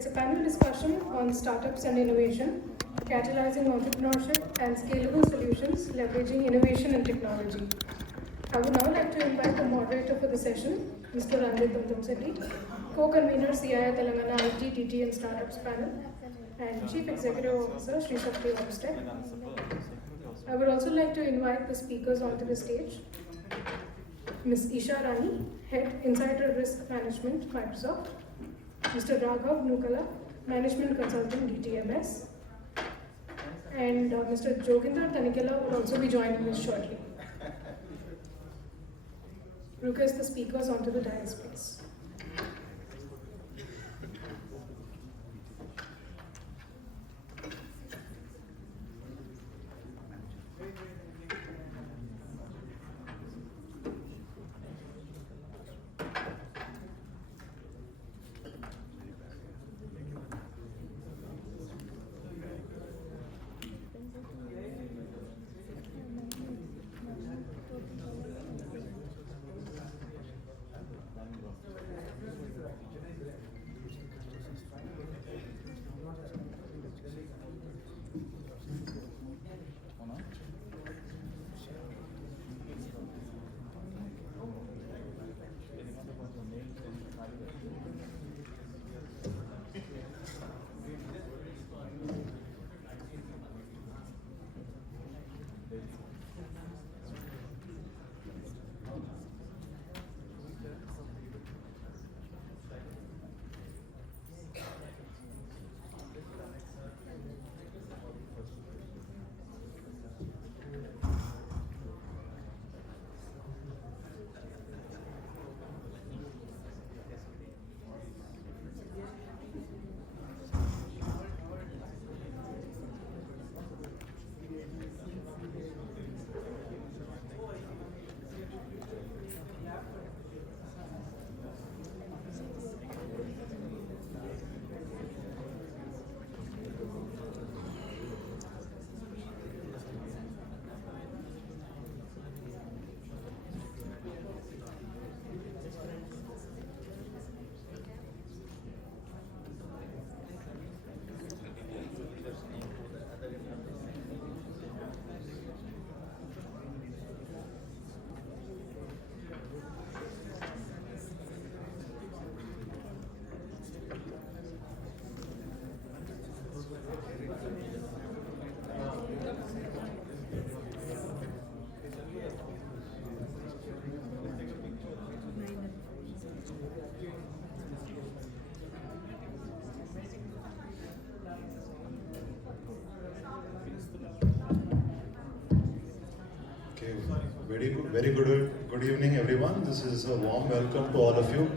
It's a panel discussion on startups and innovation, catalyzing entrepreneurship and scalable solutions, leveraging innovation and technology. I would now like to invite the moderator for the session, Mr. Ranjit, co-convener CII Telangana IT, TT and Startups panel, and Chief Executive Officer, Sri Shakti Obstack. I would also like to invite the speakers onto the stage. Ms. Isha Rani, Head Insider Risk Management, Microsoft. Mr. Raghav Nukala, Management Consultant, DTMS. And Mr. Joginder Tanikela will also be joining us shortly. Request the speakers onto the dais, please. Very good evening, everyone. This is a warm welcome to all of you.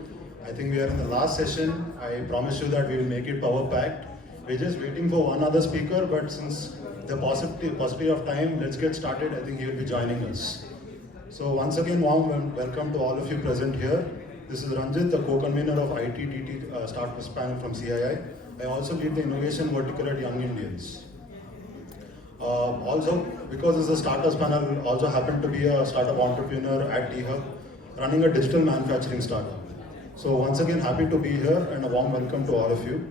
I think we are in the last session. I promise you that we will make it power packed. We're just waiting for one other speaker, but since the paucity of time, let's get started. I think he will be joining us. So once again, warm welcome to all of you present here. This is Ranjit, the co-convener of IT TT Startups panel from CII. I also lead the innovation vertical at Young Indians. Also, because this is a startups panel, also happen to be a startup entrepreneur at T-Hub, running a digital manufacturing startup. So once again, happy to be here and a warm welcome to all of you.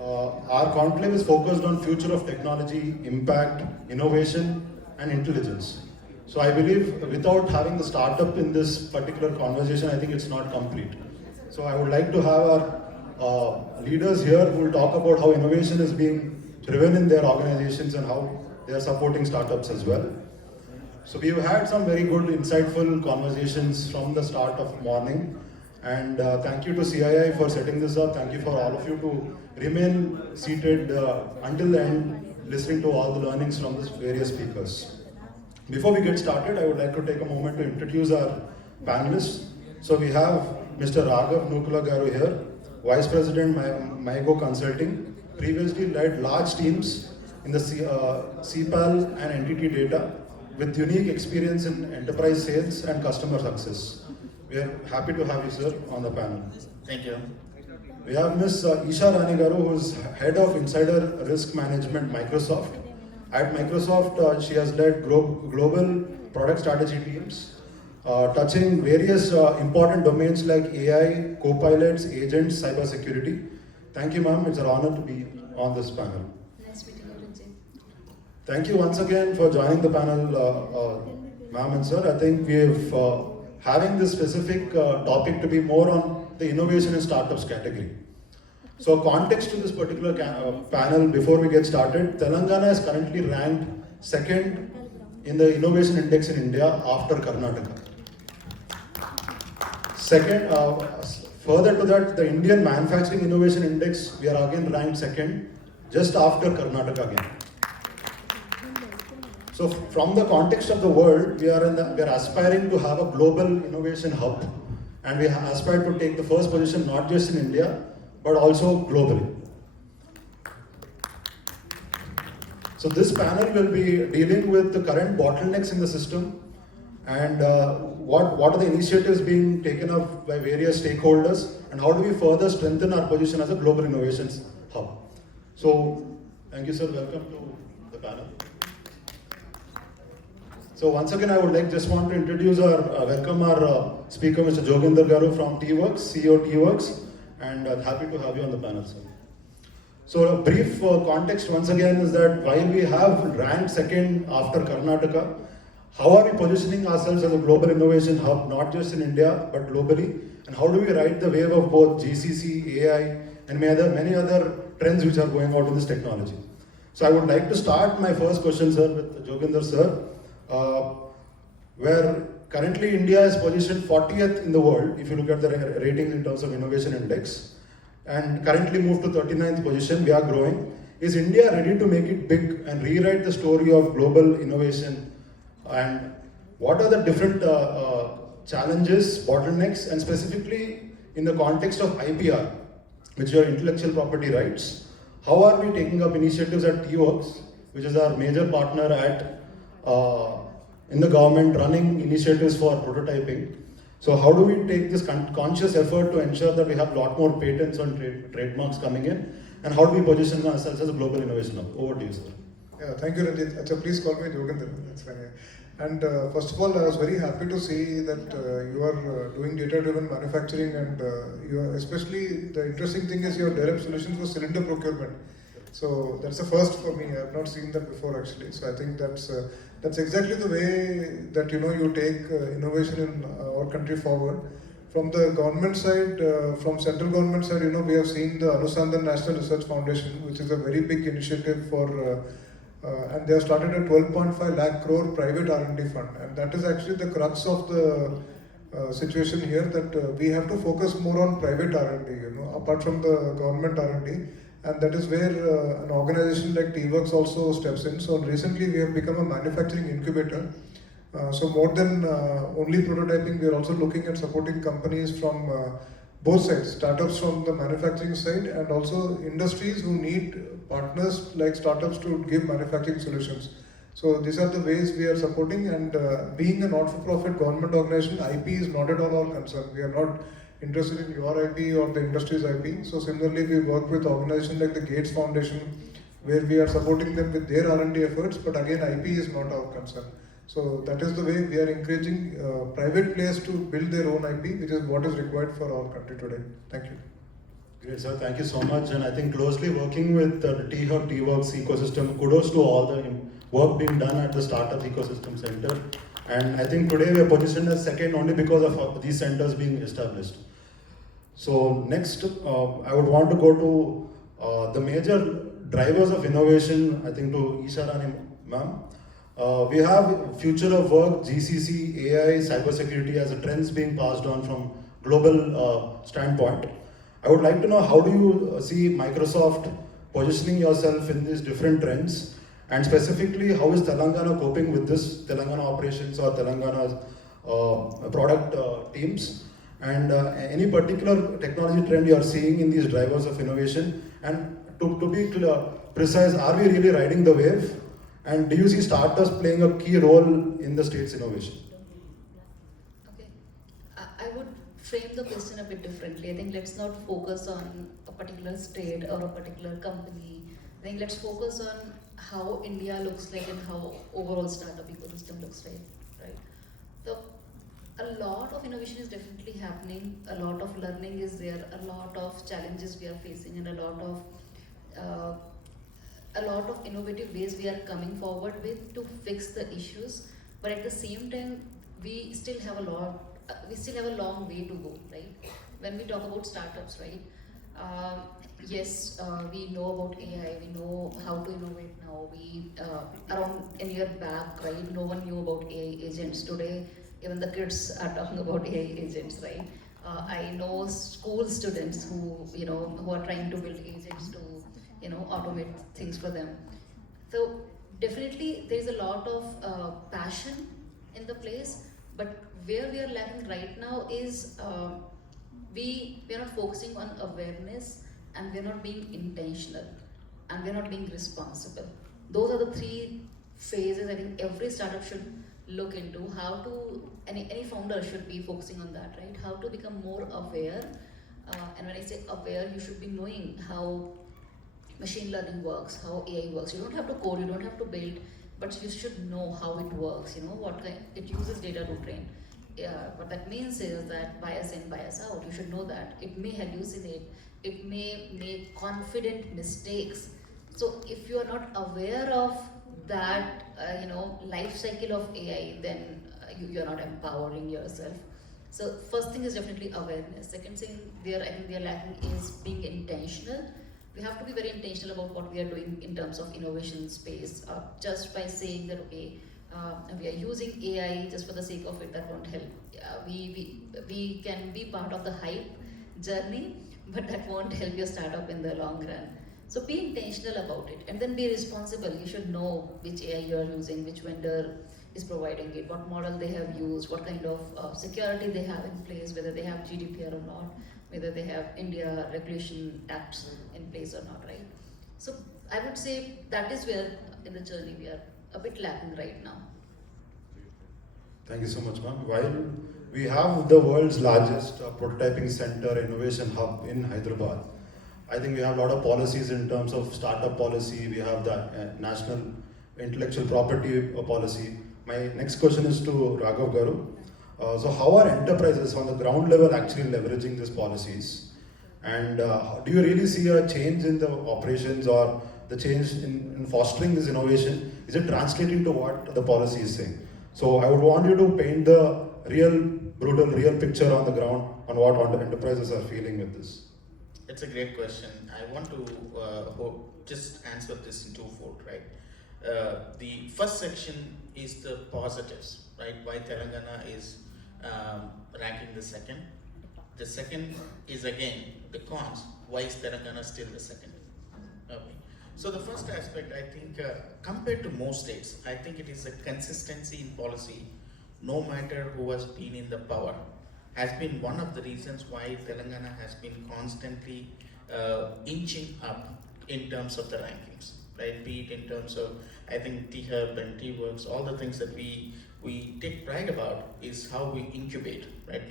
Our conclave is focused on future of technology, impact, innovation, and intelligence. So I believe without having the startup in this particular conversation, I think it's not complete. So I would like to have our leaders here who will talk about how innovation is being driven in their organizations and how they are supporting startups as well. So we've had some very good, insightful conversations from the start of morning. And thank you to CII for setting this up. Thank you for all of you to remain seated until the end, listening to all the learnings from the various speakers. Before we get started, I would like to take a moment to introduce our panelists. So we have Mr. Raghav Nukala Garu here, Vice President, Mygo Consulting, previously led large teams in the CPAL and entity data with unique experience in enterprise sales and customer success. We are happy to have you, sir, on the panel. Thank you. We have Ms. Isha Rani Garu, who is Head of Insider Risk Management, Microsoft. At Microsoft, she has led global product strategy teams, touching various important domains like AI, co-pilots, agents, cybersecurity. Thank you, ma'am. It's an honor to be on this panel. Nice meeting you, Ranjit. Thank you once again for joining the panel, ma'am and sir. I think we've having this specific topic to be more on the innovation and startups category. So context to this particular panel before we get started, Telangana is currently ranked second in the innovation index in India after Karnataka. Second, further to that, the Indian Manufacturing Innovation Index, we are again ranked second, just after Karnataka again. So from the context of the world, we are aspiring to have a global innovation hub, and we aspire to take the first position not just in India, but also globally. So this panel will be dealing with the current bottlenecks in the system and what are the initiatives being taken up by various stakeholders and how do we further strengthen our position as a global innovations hub. So thank you, sir. Welcome to the panel. So once again, I would just want to introduce welcome our speaker, Mr. Joginder Garu from T-Works, CEO T-Works, and happy to have you on the panel, sir. So a brief context once again is that while we have ranked second after Karnataka, how are we positioning ourselves as a global innovation hub, not just in India, but globally? And how do we ride the wave of both GCC, AI, and many other trends which are going out in this technology? So I would like to start my first question, sir, with Joginder, sir. Where currently India is positioned 40th in the world, if you look at the rating in terms of innovation index, and currently moved to 39th position, we are growing. Is India ready to make it big and rewrite the story of global innovation? And what are the different challenges, bottlenecks, and specifically in the context of IPR, which are intellectual property rights, how are we taking up initiatives at T-Works, which is our major partner at in the government running initiatives for prototyping. So how do we take this conscious effort to ensure that we have a lot more patents and trademarks coming in, and how do we position ourselves as a global innovation hub? Over to you, sir. Yeah, thank you, Ranjit. Achha, please call me Joginder. That's fine. Yeah. And first of all, I was very happy to see that you are doing data-driven manufacturing, and you are, especially the interesting thing is you have developed solutions for cylinder procurement. So that's the first for me. I have not seen that before actually. So I think that's exactly the way that you take innovation in our country forward. From the government side, from central government side, we have seen the Anusandhan National Research Foundation, which is a very big initiative for, and they have started a 12.5 lakh crore private R&D fund, and that is actually the crux of the situation here. That we have to focus more on private R&D, apart from the government R&D. And that is where an organization like T-Works also steps in. So recently we have become a manufacturing incubator. So more than only prototyping, we are also looking at supporting companies from both sides, startups from the manufacturing side and also industries who need partners like startups to give manufacturing solutions. So these are the ways we are supporting, and being a not-for-profit government organization, IP is not at all our concern. We are not interested in your IP or the industry's IP. So similarly, we work with organizations like the Gates Foundation, where we are supporting them with their R&D efforts, but again, IP is not our concern. So that is the way we are encouraging private players to build their own IP, which is what is required for our country today. Thank you. Great, sir. Thank you so much. And I think closely working with the T-Hub, T-Works ecosystem, kudos to all the work being done at the Startup Ecosystem Center. And I think today we are positioned as second only because of these centers being established. So next, I would want to go to the major drivers of innovation, I think to Isha Rani ma'am. We have future of work, GCC, AI, cybersecurity as a trends being passed on from global standpoint. I would like to know how do you see Microsoft positioning yourself in these different trends, and specifically how is Telangana coping with this, Telangana operations or Telangana's product teams? And any particular technology trend you are seeing in these drivers of innovation? And to be precise, are we really riding the wave? And do you see startups playing a key role in the state's innovation? Okay, I would frame the question a bit differently. I think let's not focus on a particular state or a particular company. I think let's focus on how India looks like and how overall startup ecosystem looks like, right? So a lot of innovation is definitely happening, a lot of learning is there, a lot of challenges we are facing, and uh, a lot of innovative ways we are coming forward with to fix the issues. But at the same time, we still have we still have a long way to go, right? When we talk about startups, right? Um, yes, we know about AI, we know how to innovate now. Around a year back, right, no one knew about AI agents. Today, even the kids are talking about AI agents, right? I know school students who are trying to build agents to, automate things for them. So definitely there is a lot of passion in the place, but where we are lacking right now is we are not focusing on awareness, and we are not being intentional, and we are not being responsible. Those are the three phases I think every startup should look into. How to any founder should be focusing on that, right? How to become more aware, and when I say aware, you should be knowing how machine learning works, how AI works. You don't have to code, you don't have to build, but you should know how it works. What kind it uses data to train. Yeah, what that means is that bias in, bias out. You should know that it may hallucinate, it may make confident mistakes. So if you are not aware of that, life cycle of AI, then you are not empowering yourself. So first thing is definitely awareness. Second thing I think we are lacking is being intentional. We have to be very intentional about what we are doing in terms of innovation space. Just by saying that, okay, we are using AI just for the sake of it, that won't help. We can be part of the hype journey, but that won't help your startup in the long run. So be intentional about it, and then be responsible. You should know which AI you are using, which vendor is providing it, what model they have used, what kind of security they have in place, whether they have GDPR or not, whether they have India regulation acts in place or not, right? So I would say that is where in the journey we are a bit lacking right now. Thank you so much, ma'am. While we have the world's largest prototyping center innovation hub in Hyderabad, I think we have a lot of policies in terms of startup policy. We have the national intellectual property policy. My next question is to Raghav Garu. So how are enterprises on the ground level actually leveraging these policies? And do you really see a change in the operations or the change in fostering this innovation? Is it translating to what the policy is saying? So I would want you to paint the real picture on the ground on what enterprises are feeling with this. It's a great question. I want to just answer this in twofold, right? The first section is the positives, right? Why Telangana is ranking the second. The second is again the cons. Why is Telangana still the second? Okay. So the first aspect, I think, compared to most states, I think it is a consistency in policy, no matter who has been in the power, has been one of the reasons why Telangana has been constantly inching up in terms of the rankings, right? Be it in terms of, I think, T-Hub and T-Works, all the things that we take pride about is how we incubate, right?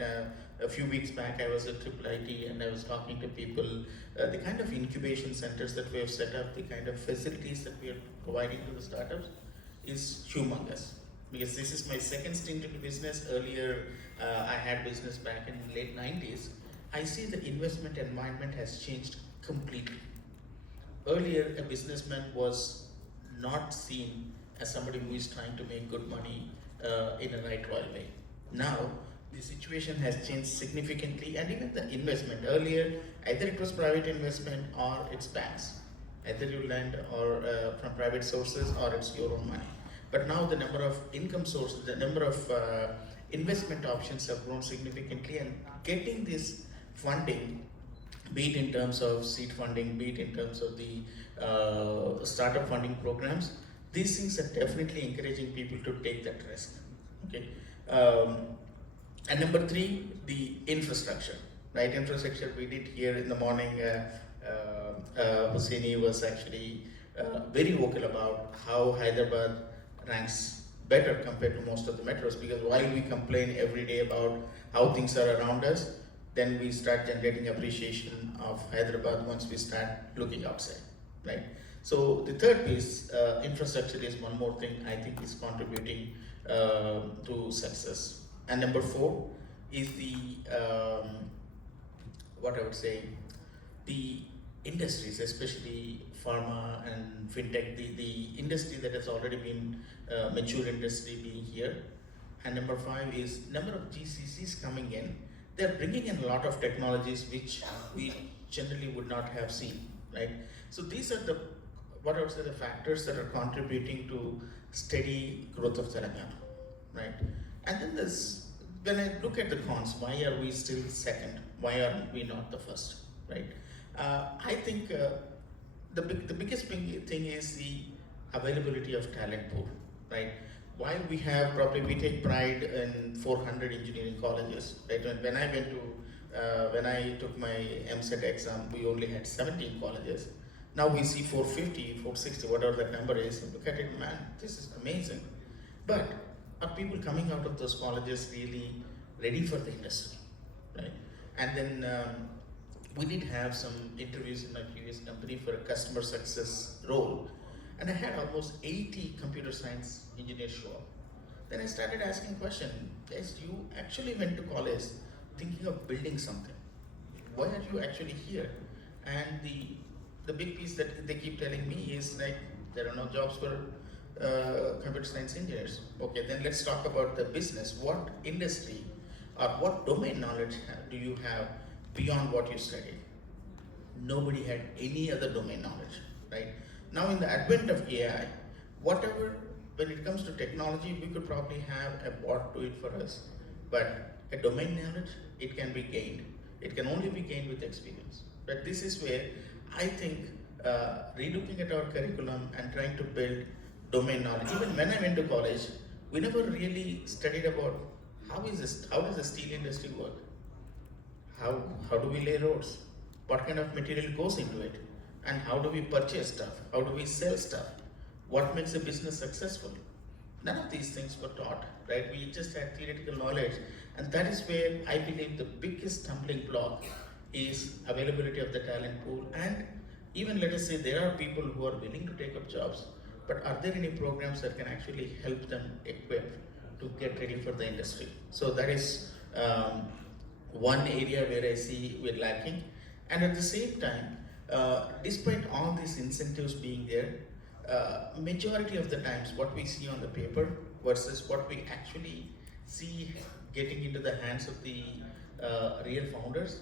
A few weeks back, I was at CII IT and I was talking to people, the kind of incubation centers that we have set up, the kind of facilities that we are providing to the startups is humongous. Because this is my second stint in business. Earlier, I had business back in the late 90s. I see the investment environment has changed completely. Earlier, a businessman was not seen as somebody who is trying to make good money in a right royal way. Now, the situation has changed significantly, and even the investment. Earlier, either it was private investment or it's banks. Either you lend or from private sources or it's your own money. But now the number of income sources, the number of investment options have grown significantly, and getting this funding, be it in terms of seed funding, be it in terms of the startup funding programs, these things are definitely encouraging people to take that risk. Okay. And number three, the infrastructure, right? Infrastructure, we did here in the morning, Hussaini was actually very vocal about how Hyderabad ranks better compared to most of the metros, because while we complain every day about how things are around us, then we start generating appreciation of Hyderabad once we start looking outside, right? So the third piece, infrastructure, is one more thing I think is contributing to success. And number 4 is the what I would say, the industries, especially pharma and fintech, the industry that has already been mature industry being here. And number 5 is number of GCCs coming in. They're bringing in a lot of technologies which we generally would not have seen, right? So these are the, what I would say, the factors that are contributing to steady growth of Telangana, right? And then there's, when I look at the cons, why are we still second? Why are we not the first, right? I think the biggest thing is the availability of talent pool, right? While we take pride in 400 engineering colleges, right? When I went to, when I took my MSET exam, we only had 17 colleges. Now we see 450, 460, whatever that number is. Look at it, man, this is amazing. But are people coming out of those colleges really ready for the industry, right? And then we did have some interviews in my previous company for a customer success role, and I had almost 80 computer science engineers show up. Then I started asking question, guys, you actually went to college thinking of building something. Why are you actually here? And the big piece that they keep telling me is like, there are no jobs for computer science engineers. Okay, then let's talk about the business. What industry or what domain knowledge do you have beyond what you studied? Nobody had any other domain knowledge, right? Now in the advent of AI, whatever, when it comes to technology, we could probably have a bot do it for us, but a domain knowledge, it can be gained. It can only be gained with experience. But this is where I think relooking at our curriculum and trying to build domain knowledge. Even when I went to college, we never really studied about how does the steel industry work? How do we lay roads? What kind of material goes into it? And how do we purchase stuff? How do we sell stuff? What makes a business successful? None of these things were taught, right? We just had theoretical knowledge, and that is where I believe the biggest stumbling block is availability of the talent pool. And even let us say there are people who are willing to take up jobs, but are there any programs that can actually help them equip to get ready for the industry? So that is one area where I see we're lacking. And at the same time, despite all these incentives being there, majority of the times what we see on the paper versus what we actually see getting into the hands of the real founders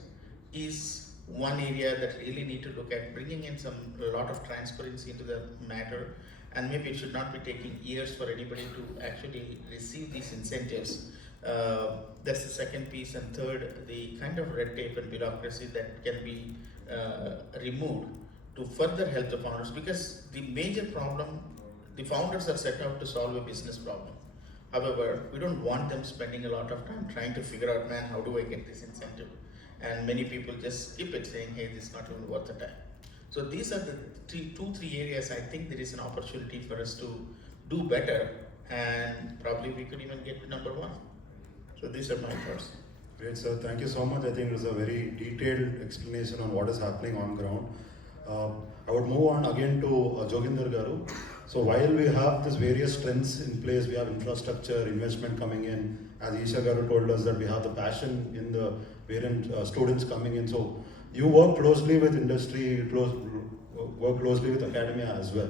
is one area that really need to look at, bringing in a lot of transparency into the matter. And maybe it should not be taking years for anybody to actually receive these incentives. That's the second piece. And third, the kind of red tape and bureaucracy that can be removed to further help the founders, because the major problem, the founders are set out to solve a business problem. However, we don't want them spending a lot of time trying to figure out, man, how do I get this incentive? And many people just skip it saying, hey, this is not even worth the time. So these are the three areas I think there is an opportunity for us to do better, and probably we could even get to number 1. So these are my thoughts. Great, sir. Thank you so much. I think it was a very detailed explanation on what is happening on ground. I would move on again to Joginder Garu. So while we have these various strengths in place, we have infrastructure, investment coming in. As Isha Garu told us that we have the passion in the variant students coming in. So you work closely with industry, work closely with academia as well.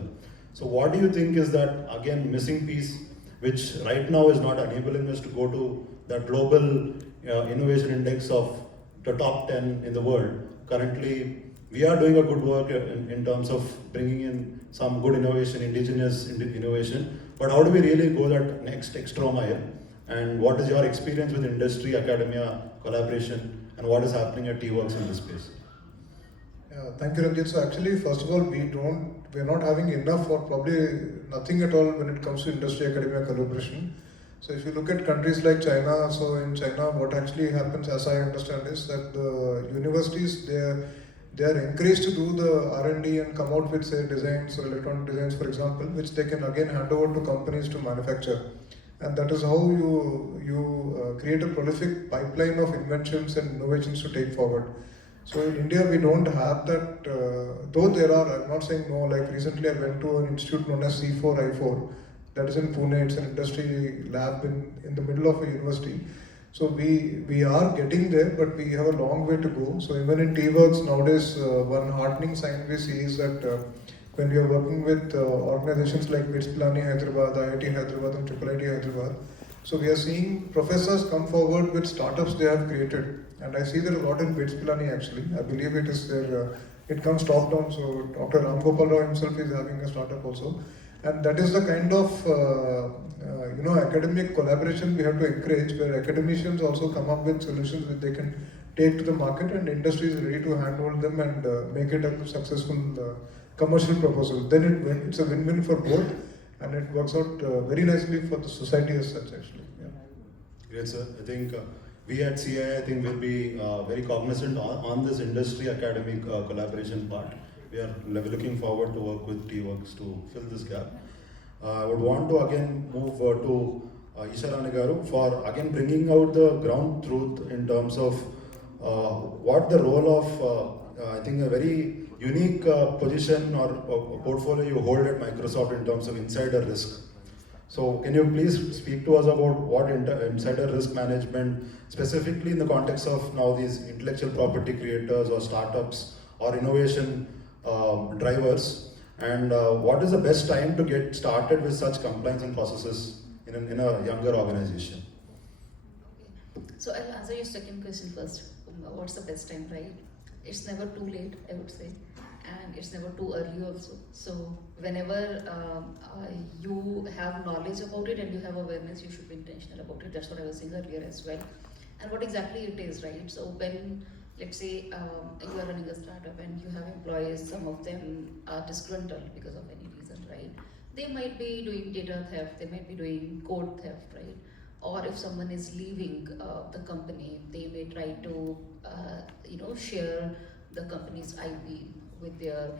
So what do you think is that, again, missing piece, which right now is not enabling us to go to the global innovation index of the top 10 in the world? Currently, we are doing a good work in terms of bringing in some good innovation, indigenous innovation, but how do we really go that next extra mile? And what is your experience with industry, academia, collaboration, and what is happening at T-Works in this space? Yeah, thank you, Ranjit. So actually, first of all, we're not having enough or probably nothing at all when it comes to industry academia collaboration. So if you look at countries like China, so in China, what actually happens, as I understand, is that the universities, they are encouraged to do the R&D and come out with, say, designs or electronic designs, for example, which they can again hand over to companies to manufacture. And that is how you create a prolific pipeline of inventions and innovations to take forward. So in India, we don't have that, though there are, I'm not saying no, like recently I went to an institute known as C4I4, that is in Pune. It's an industry lab in the middle of a university. So we are getting there, but we have a long way to go. So even in T-Works nowadays, one heartening sign we see is that when we are working with organizations like BITS Pilani Hyderabad, IIT Hyderabad and IIIT Hyderabad, so we are seeing professors come forward with startups they have created. And I see that a lot in BITS Pilani actually. I believe it is their, it comes top down. So Dr. Ram Gopal Rao himself is having a startup also. And that is the kind of academic collaboration we have to encourage, where academicians also come up with solutions that they can take to the market, and industry is ready to handhold them and make it a successful commercial proposal. Then it's a win-win for both, and it works out very nicely for the society as such actually. Yeah. Great, sir. I think we at CII, I think, will be very cognizant on this industry academic collaboration part. We are looking forward to work with T-Works to fill this gap. I would want to again move to Isharani Garu for again bringing out the ground truth in terms of what the role of, I think, a very unique position or portfolio you hold at Microsoft in terms of insider risk. So can you please speak to us about what insider risk management, specifically in the context of now these intellectual property creators or startups or innovation drivers, and what is the best time to get started with such compliance and processes in a younger organization? Okay. So I'll answer your second question first. What's the best time, right? It's never too late, I would say, and it's never too early also. So whenever you have knowledge about it and you have awareness, you should be intentional about it. That's what I was saying earlier as well. And what exactly it is, right? So when, let's say, you are running a startup and you have employees, some of them are disgruntled because of any reason, right? They might be doing data theft, they might be doing code theft, right? Or if someone is leaving the company, they may try to, share the company's IP with their,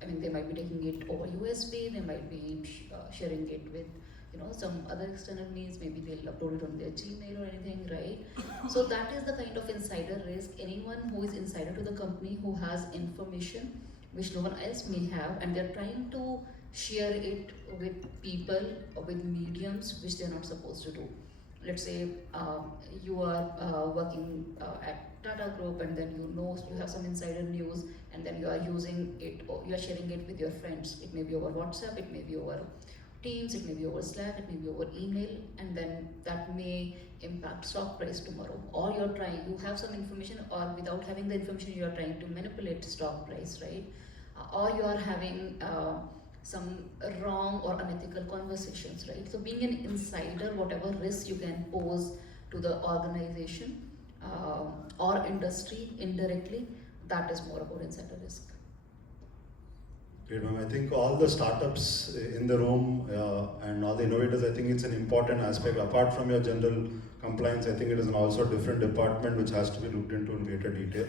they might be taking it over USB, they might be sharing it with, some other external means, maybe they'll upload it on their Gmail or anything, right? So that is the kind of insider risk. Anyone who is insider to the company, who has information which no one else may have, and they're trying to share it with people or with mediums which they're not supposed to do. Let's say you are working at Tata Group, and then you have some insider news, and then you are using it, or you are sharing it with your friends. It may be over WhatsApp, it may be over Teams, it may be over Slack, it may be over email, and then that may impact stock price tomorrow. Or you have some information, or without having the information, you are trying to manipulate stock price, right? Or you are having some wrong or unethical conversations, right? So being an insider, whatever risk you can pose to the organization or industry indirectly, that is more about insider risk. Great, ma'am. I think all the startups in the room and all the innovators, I think it's an important aspect. Apart from your general compliance, I think it is also a different department which has to be looked into in greater detail.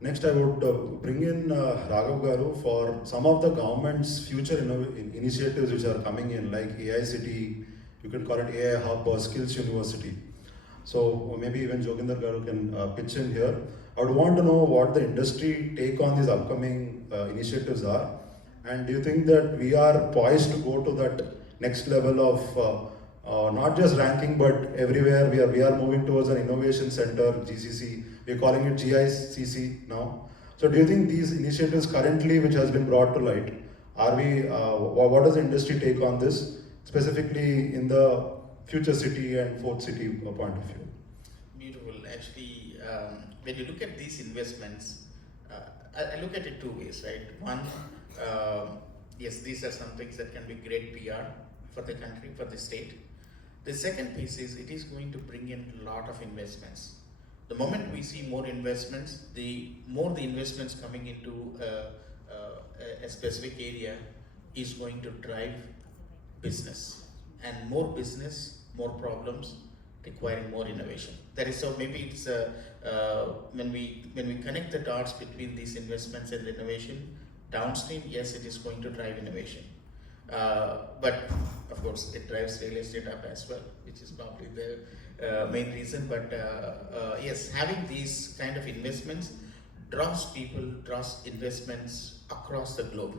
Next, I would bring in Raghav Garu for some of the government's future initiatives which are coming in, like AI City, you can call it AI Hub or Skills University. So maybe even Joginder Garu can pitch in here. I would want to know what the industry take on these upcoming initiatives are, and do you think that we are poised to go to that next level of not just ranking, but everywhere we are moving towards an innovation center, GCC. We're calling it GICC now. So do you think these initiatives currently, which has been brought to light, are we? What does the industry take on this, specifically in the future city and fourth city point of view? Beautiful. Actually, when you look at these investments, I look at it two ways, right? One, yes, these are some things that can be great PR for the country, for the state. The second piece is it is going to bring in a lot of investments. The moment we see more investments, the more the investments coming into a specific area is going to drive business, and more business, more problems, requiring more innovation. That is, so maybe it's when we connect the dots between these investments and innovation, downstream, yes, it is going to drive innovation. But of course, it drives real estate up as well, which is probably the main reason. But yes, having these kind of investments draws people, draws investments across the globe.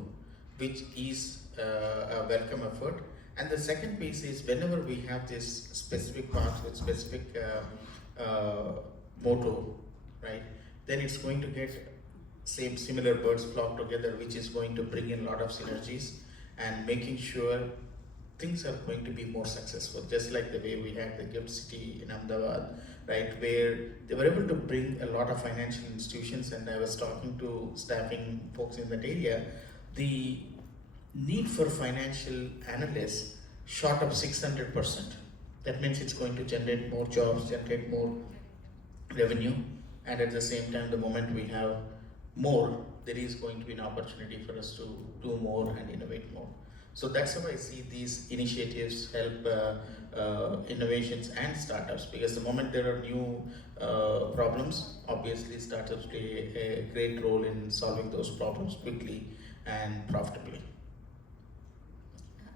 which is a welcome effort. And the second piece is whenever we have this specific parts with specific motto, right, then it's going to get similar birds flock together, which is going to bring in a lot of synergies and making sure things are going to be more successful. Just like the way we had the Gift City in Ahmedabad, right, where they were able to bring a lot of financial institutions, and I was talking to staffing folks in that area, the need for financial analysts shot up 600%. That means it's going to generate more jobs, generate more revenue, and at the same time, the moment we have more, there is going to be an opportunity for us to do more and innovate more. So that's how I see these initiatives help innovations and startups, because the moment there are new problems, obviously startups play a great role in solving those problems quickly and profitably.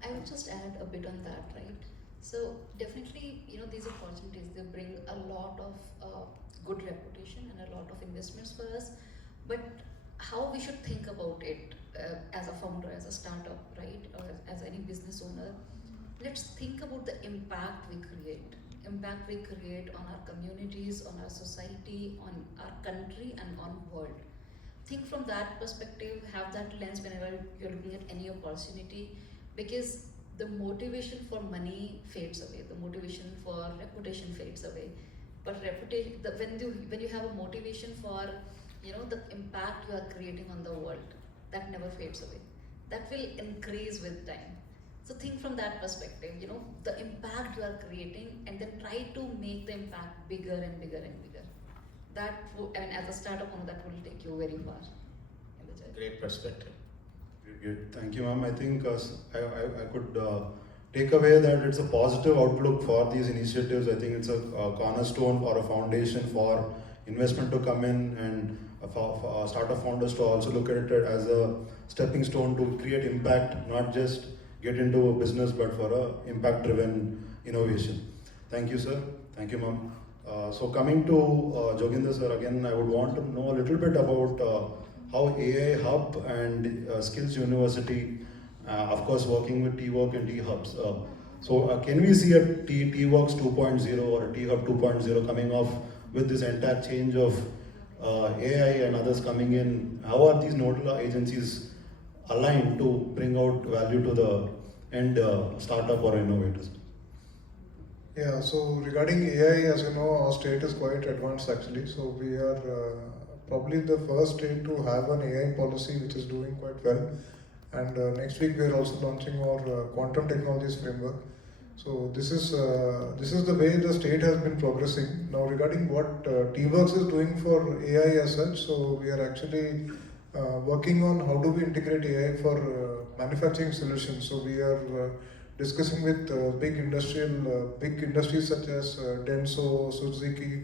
I would just add a bit on that, right? So definitely, these opportunities, they bring a lot of good reputation and a lot of investments for us, but how we should think about it as a founder, as a startup, right, or as any business owner, let's think about the impact we create on our communities, on our society, on our country, and on world. Think from that perspective, have that lens whenever you're looking at any opportunity, because the motivation for money fades away, the motivation for reputation fades away, but when you have a motivation for the impact you are creating on the world, that never fades away. That will increase with time. So think from that perspective, the impact you are creating, and then try to make the impact bigger and bigger and bigger. As a startup owner, that will take you very far in the journey. Great perspective. Great. Thank you, ma'am. I think I could take away that it's a positive outlook for these initiatives. I think it's a cornerstone or a foundation for investment to come in, and for startup founders to also look at it as a stepping stone to create impact, not just get into a business, but for a impact-driven innovation. Thank you, sir. Thank you, ma'am. So coming to Joginder, sir, again, I would want to know a little bit about how AI Hub and Skills University, of course, working with T-Work and T-Hubs. So can we see a T-Works 2.0 or a T-Hub 2.0 coming off with this entire change of AI and others coming in? How are these nodal agencies aligned to bring out value to the end startup or innovators? Yeah, so regarding AI, as you know, our state is quite advanced actually. So we are probably the first state to have an AI policy which is doing quite well. And next week we are also launching our quantum technologies framework. So this is the way the state has been progressing. Now regarding what T-Works is doing for AI as such, so we are actually working on how do we integrate AI for manufacturing solutions. So we are discussing with big industries such as Denso, Suzuki,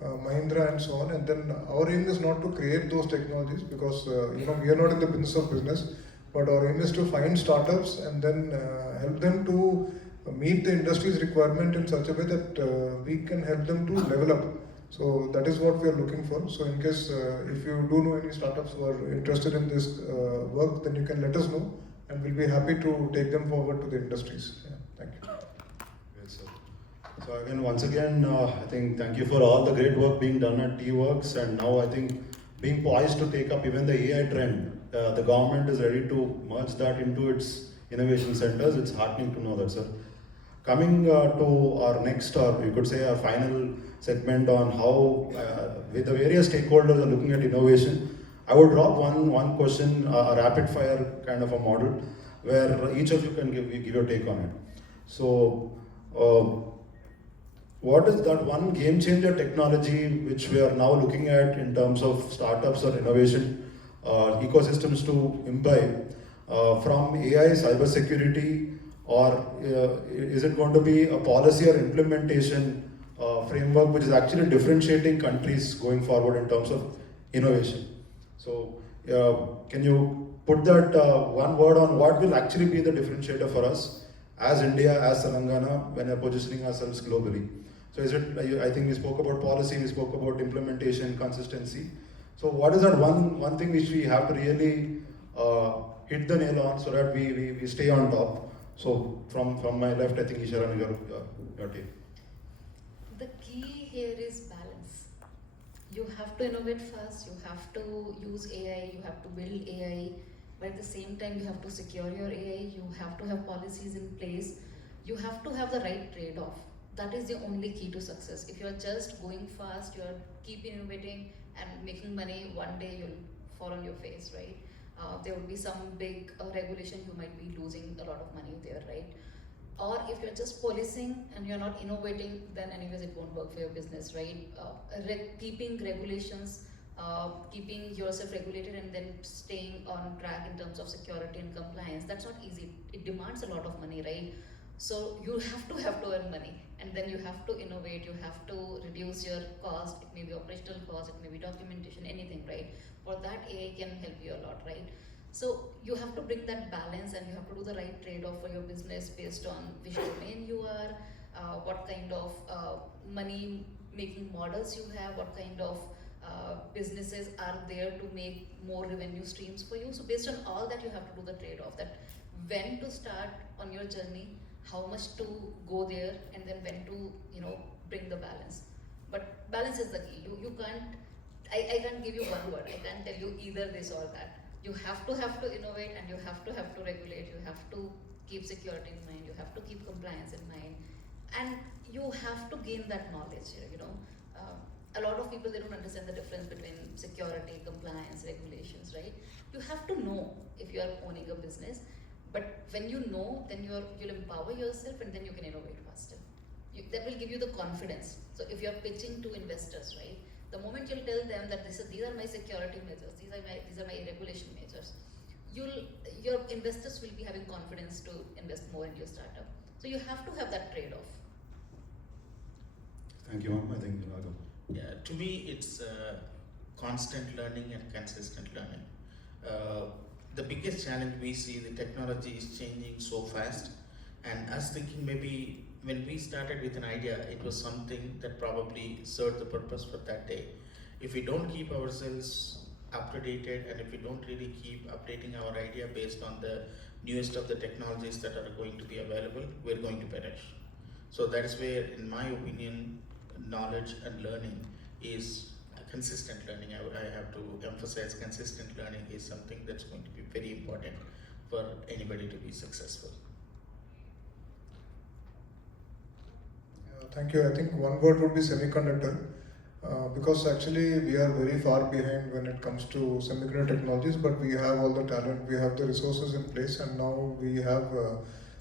Mahindra and so on. And then our aim is not to create those technologies, because we are not in the business of business, but our aim is to find startups and then help them to meet the industry's requirement in such a way that we can help them to level up. So that is what we are looking for. So in case if you do know any startups who are interested in this work, then you can let us know, and we'll be happy to take them forward to the industries. Yeah, thank you. Yes, sir. So again, once again, I think thank you for all the great work being done at T-Works, and now I think being poised to take up even the AI trend. The government is ready to merge that into its innovation centers. It's heartening to know that, sir. Coming to our next, or you could say our final segment on how with the various stakeholders are looking at innovation, I would drop one question, a rapid fire kind of a model, where each of you can give your take on it. So, what is that one game changer technology which we are now looking at in terms of startups or innovation ecosystems to imbibe from AI, cybersecurity, or is it going to be a policy or implementation framework which is actually differentiating countries going forward in terms of innovation? So can you put that one word on what will actually be the differentiator for us as India, as Telangana, when we're positioning ourselves globally? So is it, I think we spoke about policy, we spoke about implementation, consistency. So what is that one thing which we have to really hit the nail on so that we stay on top. So from my left, I think Isha and your team. The key here is balance. You have to innovate fast, you have to use AI, you have to build AI, but at the same time you have to secure your AI, you have to have policies in place, you have to have the right trade-off. That is the only key to success. If you are just going fast, you are keep innovating and making money, one day you'll fall on your face, right? There will be some big regulation, you might be losing a lot of money there, right? Or if you're just policing and you're not innovating, then anyways it won't work for your business, right? Keeping regulations, keeping yourself regulated and then staying on track in terms of security and compliance, that's not easy. It demands a lot of money, right? So you have to earn money, and then you have to innovate, you have to reduce your cost, it may be operational cost, it may be documentation, anything, right? For that AI can help you a lot, right? So you have to bring that balance and you have to do the right trade-off for your business based on which domain you are, what kind of money making models you have, what kind of businesses are there to make more revenue streams for you. So based on all that, you have to do the trade-off, that when to start on your journey, how much to go there, and then when to bring the balance. But balance is the key. You can't, I can't give you one word. I can't tell you either this or that. You have to innovate, and you have to regulate, you have to keep security in mind, you have to keep compliance in mind, and you have to gain that knowledge. A lot of people, they don't understand the difference between security, compliance, regulations, right? You have to know if you are owning a business, but when you know, then you'll empower yourself, and then you can innovate faster. That will give you the confidence. So if you're pitching to investors, right? The moment you'll tell them that these are my security measures, these are my regulation measures, your investors will be having confidence to invest more in your startup. So you have to have that trade-off. Thank you, ma'am. I think Raghav. Yeah, to me, it's constant learning and consistent learning. The biggest challenge we see, the technology is changing so fast, and us thinking maybe when we started with an idea, it was something that probably served the purpose for that day. If we don't keep ourselves up to date, and if we don't really keep updating our idea based on the newest of the technologies that are going to be available, we're going to perish. So that is where, in my opinion, knowledge and learning is consistent learning. I have to emphasize consistent learning is something that's going to be very important for anybody to be successful. Thank you. I think one word would be semiconductor, because actually we are very far behind when it comes to semiconductor technologies, but we have all the talent, we have the resources in place, and now we have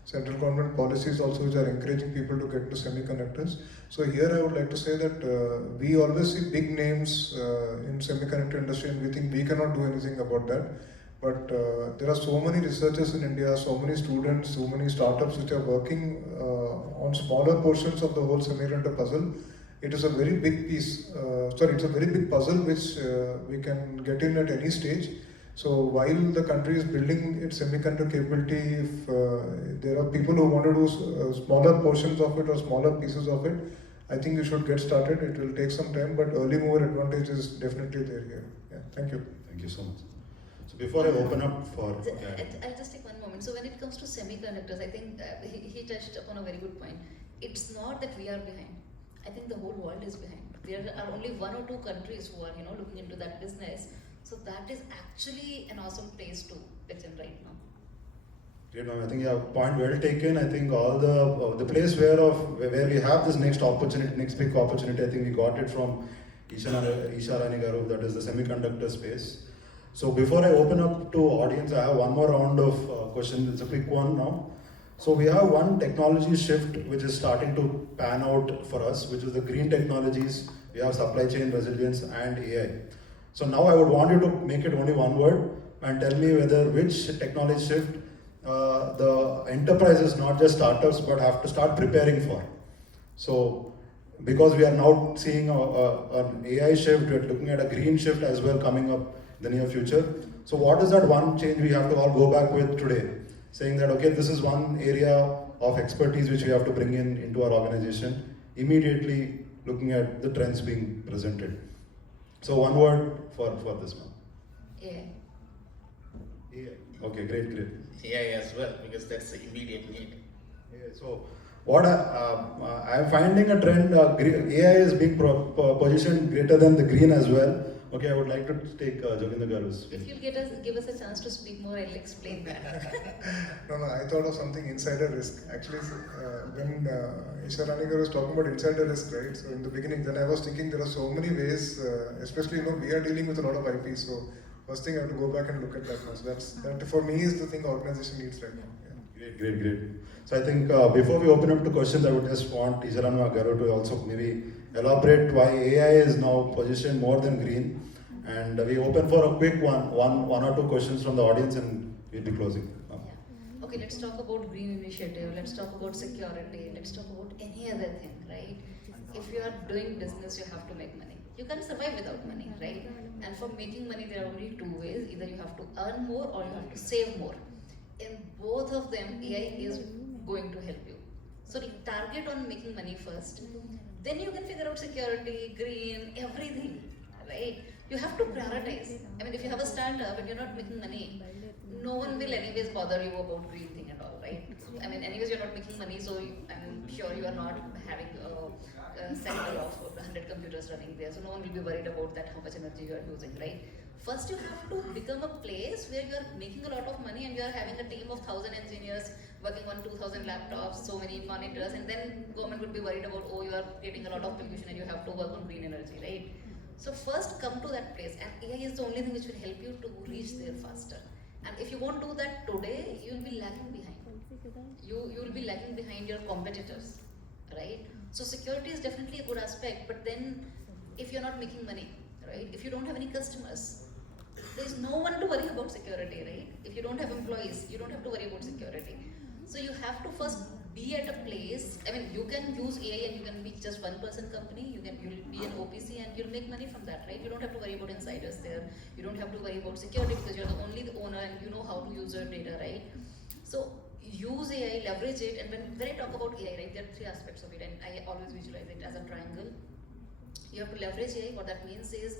central government policies also which are encouraging people to get into semiconductors. So here I would like to say that we always see big names in semiconductor industry, and we think we cannot do anything about that. But there are so many researchers in India, so many students, so many startups which are working on smaller portions of the whole semiconductor puzzle. It is a very big piece, it's a very big puzzle which we can get in at any stage. So while the country is building its semiconductor capability, if there are people who want to do smaller portions of it or smaller pieces of it, I think you should get started. It will take some time, but early mover advantage is definitely there here. Yeah, thank you. Thank you so much. So before I open up for... I'll just take one moment. So when it comes to semiconductors, I think he touched upon a very good point. It's not that we are behind. I think the whole world is behind. There are only 1 or 2 countries who are looking into that business. So that is actually an awesome place to pitch in right now. Great, ma'am. I think point well taken. I think all the place where we have this next big opportunity, I think we got it from Isha Rani Garu, that is the semiconductor space. So before I open up to audience, I have one more round of questions. It's a quick one now. So we have one technology shift which is starting to pan out for us, which is the green technologies. We have supply chain resilience and AI. So now I would want you to make it only one word and tell me which technology shift the enterprises, not just startups, but have to start preparing for. So because we are now seeing an AI shift, we're looking at a green shift as well coming up in the near future. So what is that one change we have to all go back with today? Saying that, okay, this is one area of expertise which we have to bring into our organization, immediately looking at the trends being presented. So one word for this one. AI. AI. Okay, great. AI as well, because that's the immediate need. Yeah, so what I'm finding a trend, AI is being positioned greater than the green as well. Okay, I would like to take Joginder Garu's. If you'll give us a chance to speak more, I'll explain that. No, I thought of something insider risk. Actually, when Isharani Garu was talking about insider risk, right? So in the beginning, then I was thinking there are so many ways, especially we are dealing with a lot of IP. So first thing I have to go back and look at that now. So that for me is the thing organization needs right now. Yeah. Great. So I think before we open up to questions, I would just want Isharani Garu to also maybe elaborate why AI is now positioned more than green. And we open for a quick one or two questions from the audience, and we'll be closing. Yeah. Okay, let's talk about green initiative, let's talk about security, let's talk about any other thing, right? If you are doing business, you have to make money. You can't survive without money, right? And for making money, there are only two ways. Either you have to earn more or you have to save more. In both of them, AI is going to help you. So target on making money first. Then you can figure out security, green, everything, right? You have to prioritize. I mean, if you have a startup and you're not making money, no one will anyways bother you about green thing and all, right? I mean, anyways, you're not making money, so I'm sure you are not having a center of 100 computers running there, so no one will be worried about that, how much energy you are using, right? First, you have to become a place where you are making a lot of money and you are having a team of 1,000 engineers working on 2,000 laptops, so many monitors, and then government would be worried about, oh, you are creating a lot of pollution and you have to work on green energy, right? So first come to that place, and AI is the only thing which will help you to reach there faster. And if you won't do that today, you will be lagging behind. You will be lagging behind your competitors, right? So security is definitely a good aspect, but then if you're not making money, right? If you don't have any customers, there's no one to worry about security, right? If you don't have employees, you don't have to worry about security. So you have to first be at a place. I mean, you can use AI and you can be just one person company. You'll be an OPC and you'll make money from that, right? You don't have to worry about insiders there. You don't have to worry about security because you're the owner and you know how to use your data, right? So use AI, leverage it, and when I talk about AI, right, there are three aspects of it, and I always visualize it as a triangle. You have to leverage AI. What that means is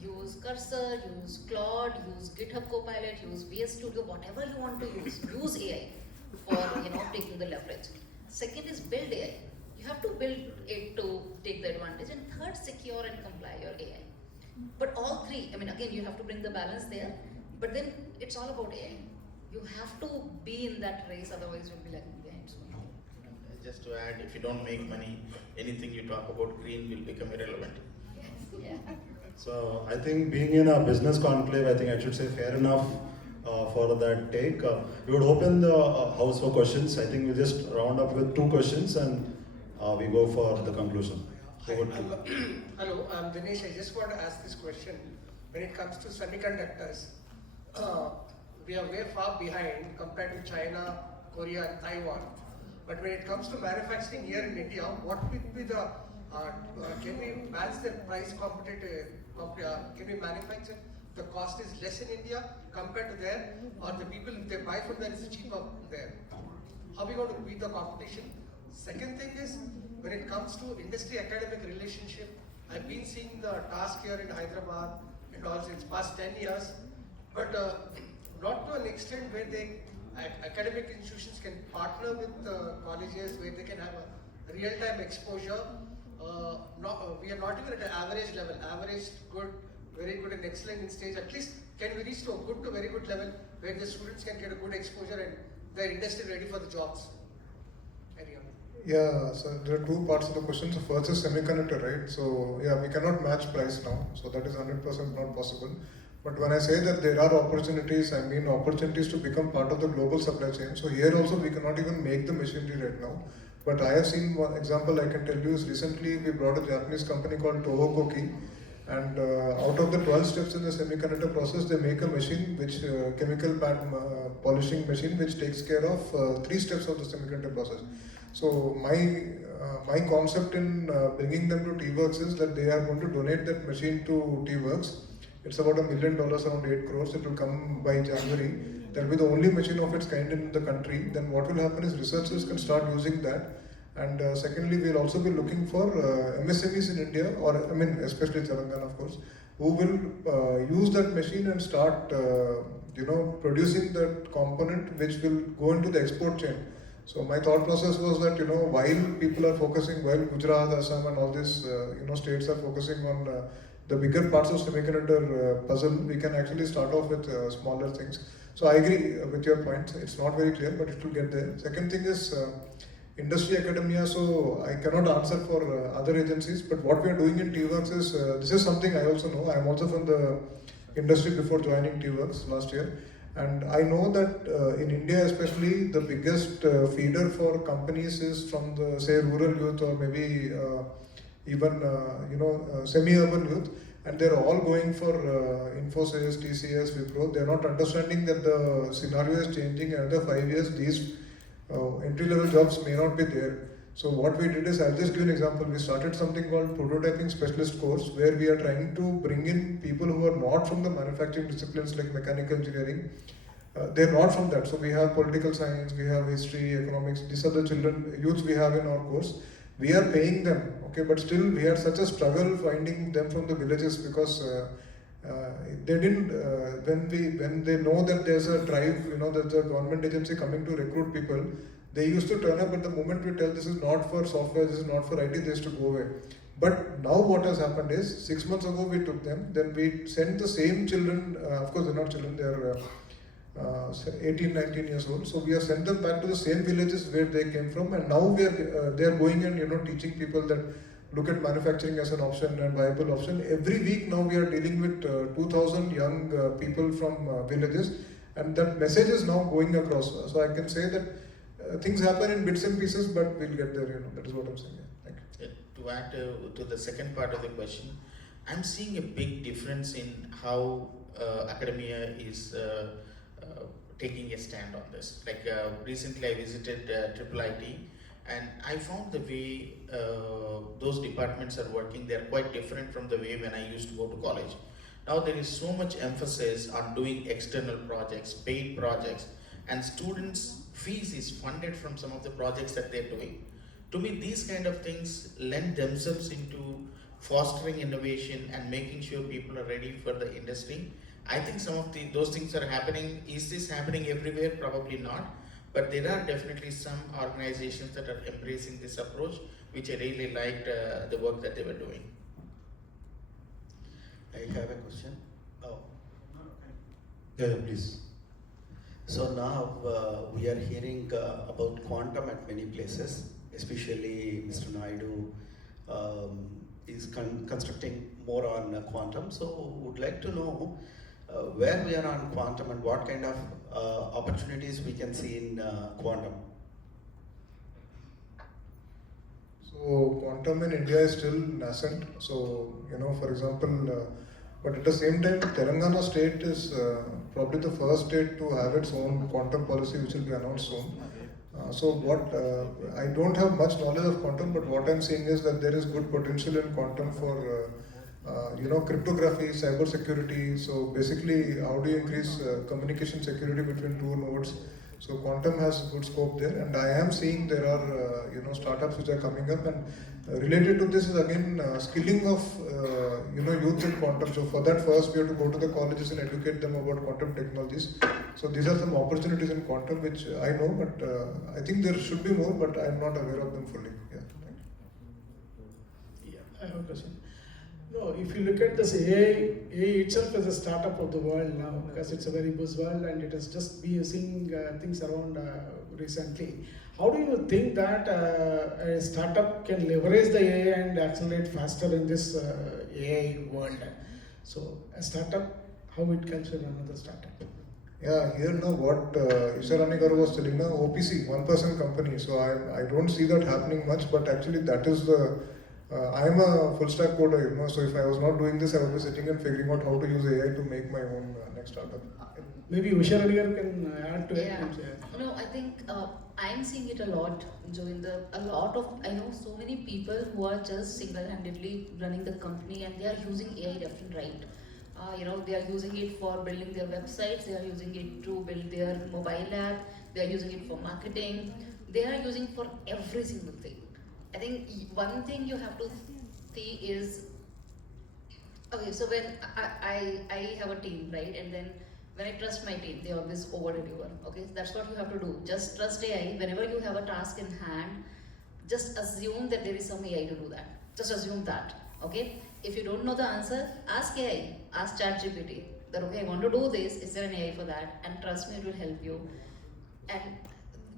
use Cursor, use Claude, use GitHub Copilot, use VS Studio, whatever you want to use AI for taking the leverage. Second is build AI. You have to build it to take the advantage. And third, secure and comply your AI. But all three, I mean, again, you have to bring the balance there. But then it's all about AI. You have to be in that race, otherwise you'll be lagging behind. Just to add, if you don't make money, anything you talk about green will become irrelevant. Yeah. So I think being in a business conclave, I think I should say fair enough for that take. We would open the house for questions. I think we'll just round up with two questions and we go for the conclusion. Hi, hello, I'm Dinesh. I just want to ask this question. When it comes to semiconductors, we are way far behind compared to China, Korea, and Taiwan. But when it comes to manufacturing here in India, what would be the, can we match the price competitive, can we manufacture, the cost is less in India compared to there, or the people, if they buy from there, is cheaper there? How are we going to beat the competition? Second thing is, when it comes to industry-academic relationship, I've been seeing the task here in Hyderabad and all since past 10 years, but not to an extent where academic institutions can partner with colleges where they can have a real-time exposure. We are not even at an average level. Average, good, very good and excellent in stage. At least can we reach to a good to very good level where the students can get a good exposure and they're industry ready for the jobs. Yeah, so there are two parts of the question. So first is semiconductor, right? So yeah, we cannot match price now. So that is 100% not possible. But when I say that there are opportunities, I mean opportunities to become part of the global supply chain. So here also we cannot even make the machinery right now. But I have seen one example I can tell you is recently we brought a Japanese company called Tohokoki, and out of the 12 steps in the semiconductor process, they make a machine which chemical polishing machine which takes care of 3 steps of the semiconductor process. So my concept in bringing them to T-Works is that they are going to donate that machine to T-Works. It's about $1 million, around 8 crores. It will come by January. That will be the only machine of its kind in the country. Then what will happen is researchers can start using that. And secondly, we'll also be looking for MSMEs in India, or especially Telangana, of course, who will use that machine and start producing that component which will go into the export chain. So my thought process was that while people are focusing, while Gujarat, Assam, and all these states are focusing on the bigger parts of semiconductor puzzle, we can actually start off with smaller things. So I agree with your point. It's not very clear, but it will get there. Second thing is industry academia. So I cannot answer for other agencies, but what we are doing in TWorks is this is something I also know. I am also from the industry before joining TWorks last year. And I know that in India especially, the biggest feeder for companies is from the, say, rural youth or maybe even semi-urban youth. And they're all going for Infosys, TCS, Wipro. They're not understanding that the scenario is changing. In another 5 years, these entry-level jobs may not be there. So what we did is, I'll just give an example. We started something called prototyping specialist course, where we are trying to bring in people who are not from the manufacturing disciplines like mechanical engineering. They're not from that. So we have political science, we have history, economics. These are the youths we have in our course. We are paying them, okay, but still we had such a struggle finding them from the villages because they didn't, when they know that there's a drive, there's a government agency coming to recruit people, they used to turn up, but the moment we tell this is not for software, this is not for IT, they used to go away. But now what has happened is, 6 months ago we took them, then we sent the same children, of course they're not children, they're 18, 19 years old. So we have sent them back to the same villages where they came from, and now they are going and teaching people that look at manufacturing as an option and viable option. Every week now we are dealing with 2,000 young people from villages, and that message is now going across. So I can say that things happen in bits and pieces, but we'll get there. That is what I'm saying. Yeah. Thank you. To add to the second part of the question, I'm seeing a big difference in how academia is taking a stand on this. Like recently I visited CII IT, and I found the way those departments are working, they're quite different from the way when I used to go to college. Now there is so much emphasis on doing external projects, paid projects, and students' fees is funded from some of the projects that they're doing. To me, these kind of things lend themselves into fostering innovation and making sure people are ready for the industry. I think some of those things are happening. Is this happening everywhere? Probably not. But there are definitely some organizations that are embracing this approach, which I really liked the work that they were doing. I have a question. Oh. Yeah, please. So now we are hearing about quantum at many places, especially Mr. Naidu is constructing more on quantum. So would like to know where we are on quantum and what kind of opportunities we can see in quantum. So quantum in India is still nascent. So for example, but at the same time, Telangana state is probably the first state to have its own quantum policy, which will be announced soon. So I don't have much knowledge of quantum, but what I'm seeing is that there is good potential in quantum for cryptography, cyber security. So basically, how do you increase communication security between two nodes? So quantum has good scope there, and I am seeing there are startups which are coming up, and related to this is again skilling of youth in quantum. So for that, first we have to go to the colleges and educate them about quantum technologies. So these are some opportunities in quantum which I know, but I think there should be more, but I am not aware of them fully. Yeah. Thank you. Yeah, I have a question. No, if you look at this AI itself is a startup of the world now, because it's a very buzzword and it has just been using things around recently. How do you think that a startup can leverage the AI and accelerate faster in this AI world? So a startup, how it comes in another startup? Yeah, here now what Isharani Garu was telling now, OPC, one-person company. So I don't see that happening much, but actually that is the I am a full stack coder, so if I was not doing this, I would be sitting and figuring out how to use AI to make my own next startup. Maybe Usharani Garu can add to it. Yeah. No, I think I'm seeing it a lot. I know so many people who are just single-handedly running the company, and they are using AI left and right. They are using it for building their websites, they are using it to build their mobile app, they are using it for marketing, they are using for every single thing. I think one thing you have to see is, okay, so when I have a team, right, and then When I trust my team, they always over deliver. Okay, that's what you have to do. Just trust AI. Whenever you have a task in hand, just assume that there is some AI to do that. Just assume that. Okay. If you don't know the answer, ask AI. Ask ChatGPT. That okay, I want to do this. Is there an AI for that? And trust me, it will help you. And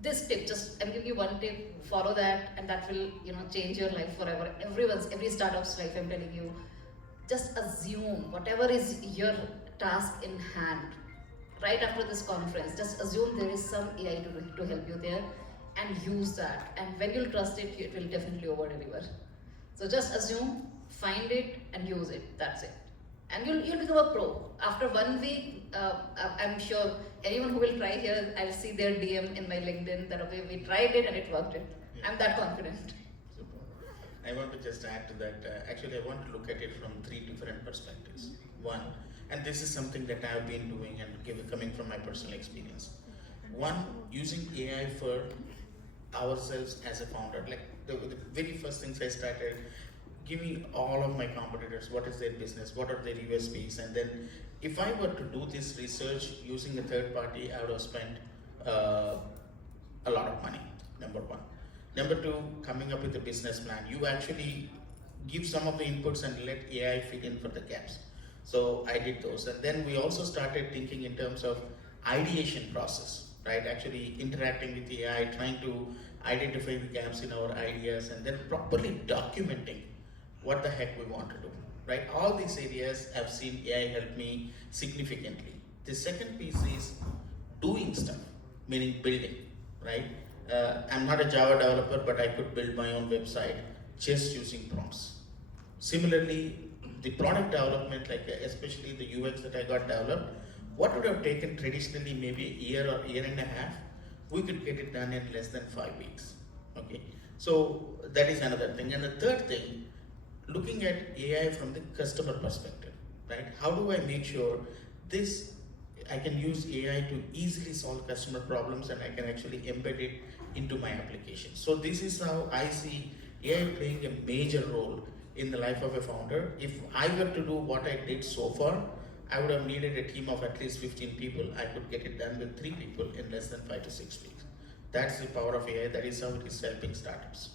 this tip, just I'm giving you one tip. Follow that, and that will change your life forever. Every startup's life. I'm telling you. Just assume whatever is your task in hand. Right after this conference, just assume there is some AI to help you there, and use that. And when you'll trust it, it will definitely over deliver. So just assume, find it, and use it. That's it. And you'll become a pro. After 1 week, I'm sure anyone who will try here, I'll see their DM in my LinkedIn that okay, we tried it and it worked. I'm that confident. Super. I want to just add to that. Actually, I want to look at it from 3 different perspectives. One, and this is something that I've been doing and coming from my personal experience. One, using AI for ourselves as a founder. Like the very first things I started, give me all of my competitors, what is their business, what are their USPs, and then if I were to do this research using a third party, I would have spent a lot of money, number one. Number two, coming up with a business plan. You actually give some of the inputs and let AI fit in for the gaps. So I did those, and then we also started thinking in terms of ideation process, right? Actually interacting with AI, trying to identify the gaps in our ideas, and then properly documenting what the heck we want to do, right? All these areas I've seen AI help me significantly. The second piece is doing stuff, meaning building, right? I'm not a Java developer, but I could build my own website just using prompts. Similarly, the product development, like especially the UX that I got developed, what would have taken traditionally maybe a year or year and a half, we could get it done in less than 5 weeks. Okay, so that is another thing. And the third thing, looking at AI from the customer perspective, right? How do I make sure this, I can use AI to easily solve customer problems and I can actually embed it into my application. So this is how I see AI playing a major role in the life of a founder. If I were to do what I did so far, I would have needed a team of at least 15 people. I could get it done with 3 people in less than 5 to 6 weeks. That's the power of AI. That is how it is helping startups.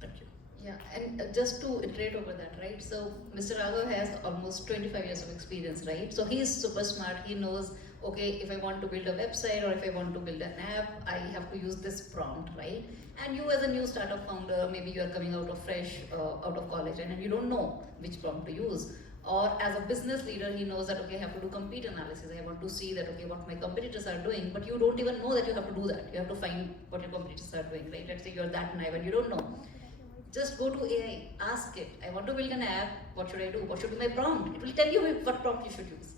Thank you. Yeah, and just to iterate over that, right? So Mr. Raghav has almost 25 years of experience, right? So he is super smart. He knows, okay, if I want to build a website or if I want to build an app, I have to use this prompt, right? And you as a new startup founder, maybe you are coming out of fresh, out of college, and you don't know which prompt to use. Or as a business leader, he knows that, okay, I have to do compete analysis. I want to see that, okay, what my competitors are doing, but you don't even know that you have to do that. You have to find what your competitors are doing, right? Let's say you're that naive and you don't know. Just go to AI, ask it, I want to build an app, what should I do? What should be my prompt? It will tell you what prompt you should use.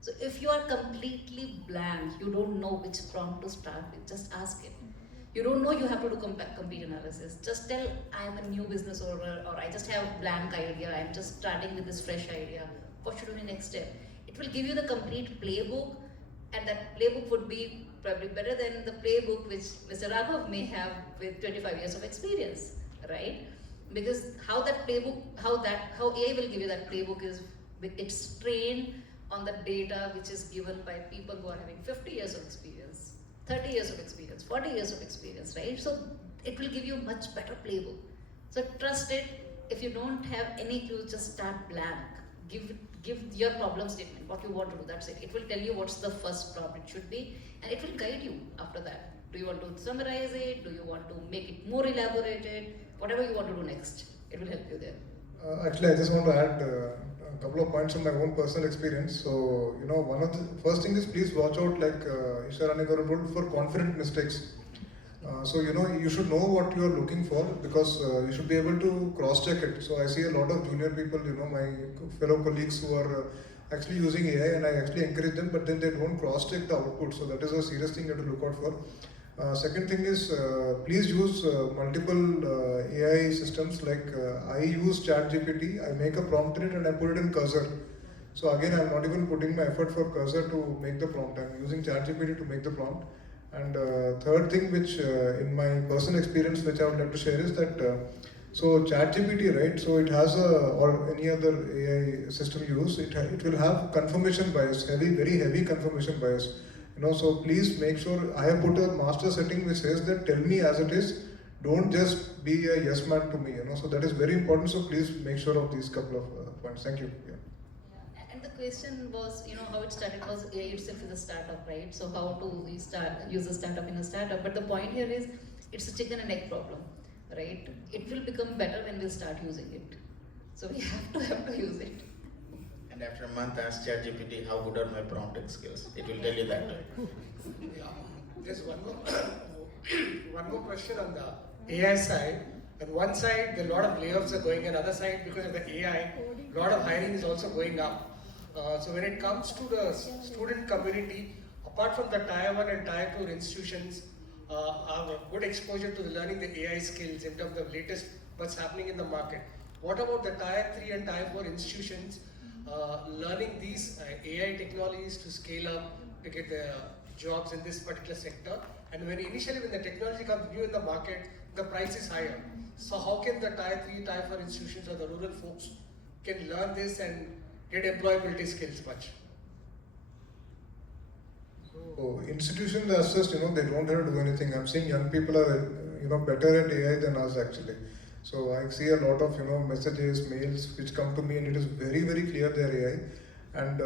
So if you are completely blank, you don't know which prompt to start with, just ask it. You don't know you have to do compete analysis. Just tell, I'm a new business owner, or I just have a blank idea, I'm just starting with this fresh idea. What should be the next step? It will give you the complete playbook, and that playbook would be probably better than the playbook which Mr. Raghav may have with 25 years of experience, right? Because how that playbook, how AI will give you that playbook is, it's trained on the data which is given by people who are having 50 years of experience, 30 years of experience, 40 years of experience, right? So it will give you much better playbook. So trust it. If you don't have any clues, just start blank. Give your problem statement, what you want to do, that's it. It will tell you what's the first prompt it should be, and it will guide you after that. Do you want to summarize it? Do you want to make it more elaborated? Whatever you want to do next, it will help you there. Actually, I just want to add a couple of points from my own personal experience. So, one of the first thing is please watch out, like Ishar Anekaru told, for confident mistakes. So, you should know what you are looking for, because you should be able to cross-check it. So, I see a lot of junior people, my fellow colleagues who are actually using AI, and I actually encourage them, but then they don't cross-check the output. So, that is a serious thing you have to look out for. Second thing is, please use multiple AI systems. Like I use ChatGPT, I make a prompt in it and I put it in Cursor. So again, I'm not even putting my effort for Cursor to make the prompt. I'm using ChatGPT to make the prompt. And third thing, which in my personal experience, which I would like to share is that So ChatGPT, right? So it has or any other AI system you use, it will have confirmation bias, very heavy confirmation bias. So please make sure I have put a master setting which says that tell me as it is. Don't just be a yes man to me. So that is very important. So please make sure of these couple of points. Thank you. Yeah. Yeah. And the question was, how it started was AI itself is a startup, right? So how to use a startup in a startup? But the point here is, it's a chicken and egg problem, right? It will become better when we start using it. So we have to use it. And after a month, ask ChatGPT how good are my prompting skills. It will tell you that. Yeah. There's one more question on the AI side. On one side, there are a lot of layoffs are going, on other side, because of the AI, a lot of hiring is also going up. So when it comes to the student community, apart from the Tier 1 and Tier 2 institutions, have a good exposure to learning the AI skills in terms of latest what's happening in the market. What about the Tier 3 and Tier 4 institutions learning these AI technologies to scale up, to get the jobs in this particular sector? And when the technology comes new in the market, the price is higher. So how can the Tier 3, Tier 4 institutions or the rural folks can learn this and get employability skills much? So institutions as such, they don't have to do anything. I'm seeing young people are, better at AI than us actually. So I see a lot of, messages, mails which come to me, and it is very, very clear they're AI. And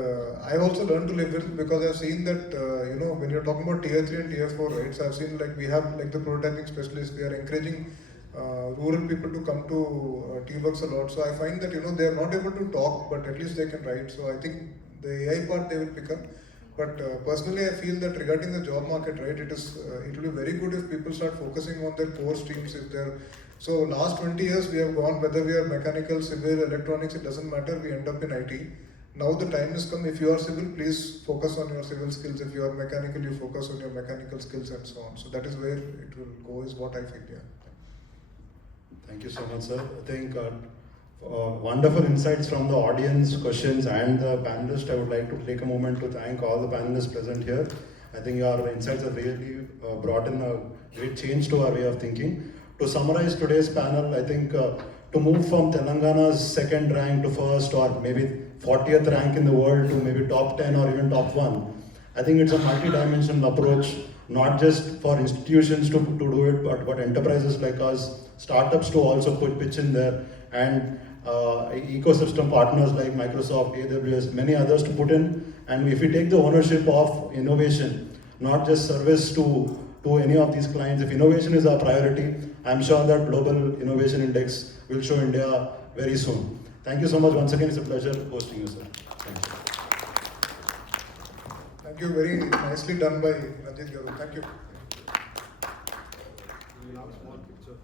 I've also learned to live with it because I've seen that, when you're talking about Tier 3 and Tier 4, right? So I've seen we have the prototyping specialists, we are encouraging rural people to come to T-Works a lot. So I find that, they are not able to talk, but at least they can write. So I think the AI part they will pick up. But personally, I feel that regarding the job market, right, it will be very good if people start focusing on their core streams. So last 20 years we have gone, whether we are mechanical, civil, electronics, it doesn't matter, we end up in IT. Now the time has come, if you are civil, please focus on your civil skills. If you are mechanical, you focus on your mechanical skills and so on. So that is where it will go, is what I feel, yeah. Thank you so much, sir. I think wonderful insights from the audience, questions, and the panelists. I would like to take a moment to thank all the panelists present here. I think your insights have really brought in a great change to our way of thinking. To summarize today's panel, I think to move from Telangana's second rank to first, or maybe 40th rank in the world to maybe top 10 or even top 1, I think it's a multi-dimensional approach, not just for institutions to do it, but enterprises like us, startups to also pitch in there, and ecosystem partners like Microsoft, AWS, many others to put in. And if we take the ownership of innovation, not just service to any of these clients, if innovation is our priority, I'm sure that Global Innovation Index will show India very soon. Thank you so much. Once again, it's a pleasure hosting you, sir. Thank you. Thank you. Very nicely done by Ranjit Garu. Thank you. We will have a small picture.